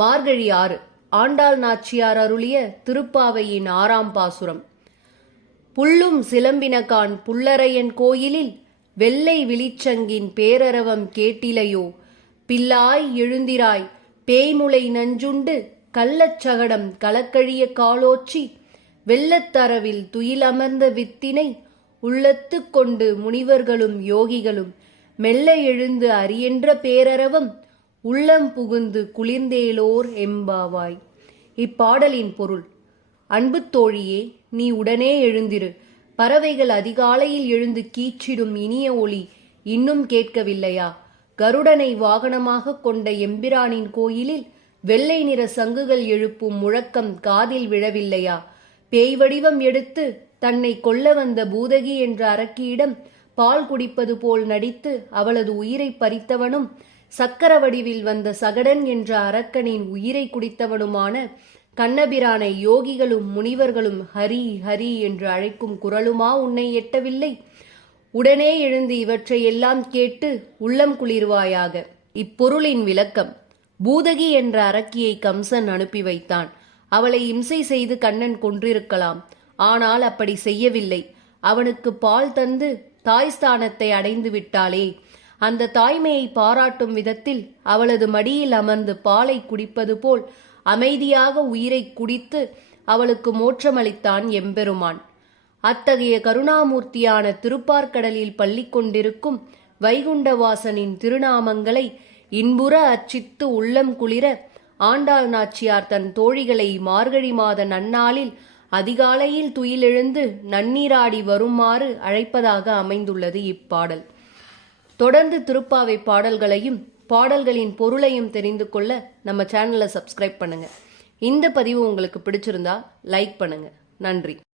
மார்கழி 6 ஆண்டாள் நாச்சியார் அருளிய திருப்பாவையின் 6ஆம் பாசுரம். புள்ளும் சிலம்பினகான் புல்லரையன் கோயிலில் வெள்ளை விழிச்சங்கின் பேரரவம் கேட்டிலையோ, பில்லாய் எழுந்திராய் பேய்முளை நஞ்சுண்டு கள்ளச்சகடம் கலக்கழிய காலோச்சி வெள்ளத்தரவில் துயிலமர்ந்த வித்தினை உள்ளத்து கொண்டு முனிவர்களும் யோகிகளும் மெல்ல எழுந்து அரியென்ற பேரரவம் உள்ளம் புகுந்து குளிர்ந்தேலோர் எம்பாவாய். இப்பாடலின் பொருள்: அன்பு தோழியே, நீ உடனே எழுந்திரு. பறவைகள் அதிகாலையில் எழுந்து கீச்சிடும் இனிய ஒளி இன்னும் கேட்கவில்லையா? கருடனை வாகனமாக கொண்ட எம்பிரானின் கோயிலில் வெள்ளை நிற சங்குகள் எழுப்பும் முழக்கம் காதில் விழவில்லையா? பேய் வடிவம் எடுத்து தன்னை கொல்ல வந்த பூதகி என்ற அரக்கியிடம் பால் குடிப்பது போல் நடித்து அவளது உயிரை பறித்தவனும், சக்கர வடிவில் வந்த சகடன் என்ற அரக்கனின் உயிரை குடித்தவனுமான கண்ணபிரானை யோகிகளும் முனிவர்களும் ஹரி ஹரி என்று அழைக்கும் குரலுமா உன்னை எட்டவில்லை? உடனே எழுந்து இவற்றை எல்லாம் கேட்டு உள்ளம் குளிர்வாயாக. இப்பொருளின் விளக்கம்: பூதகி என்ற அரக்கியை கம்சன் அனுப்பி வைத்தான். அவளை இம்சை செய்து கண்ணன் கொன்றிருக்கலாம். ஆனால் அப்படி செய்யவில்லை. அவனுக்கு பால் தந்து தாய் ஸ்தானத்தை அடைந்து விட்டாளே, அந்த தாய்மையை பாராட்டும் விதத்தில் அவளது மடியில் அமர்ந்து பாலை குடிப்பது போல் அமைதியாக உயிரை குடித்து அவளுக்கு மோட்சமளித்தான் எம்பெருமான். அத்தகைய கருணாமூர்த்தியான திருப்பார்கடலில் பள்ளி கொண்டிருக்கும் வைகுண்டவாசனின் திருநாமங்களை இன்புற அர்ச்சித்து உள்ளம் குளிர ஆண்டாள் நாச்சியார் தன் தோழிகளை மார்கழி மாத நன்னாளில் அதிகாலையில் துயிலெழுந்து நன்னீராடி வருமாறு அழைப்பதாக அமைந்துள்ளது இப்பாடல். தொடர்ந்து திருப்பாவை பாடல்களையும் பாடல்களின் பொருளையும் தெரிந்து கொள்ள நம்ம சேனலை சப்ஸ்கிரைப் பண்ணுங்க. இந்த பதிவு உங்களுக்கு பிடிச்சிருந்தா லைக் பண்ணுங்க. நன்றி.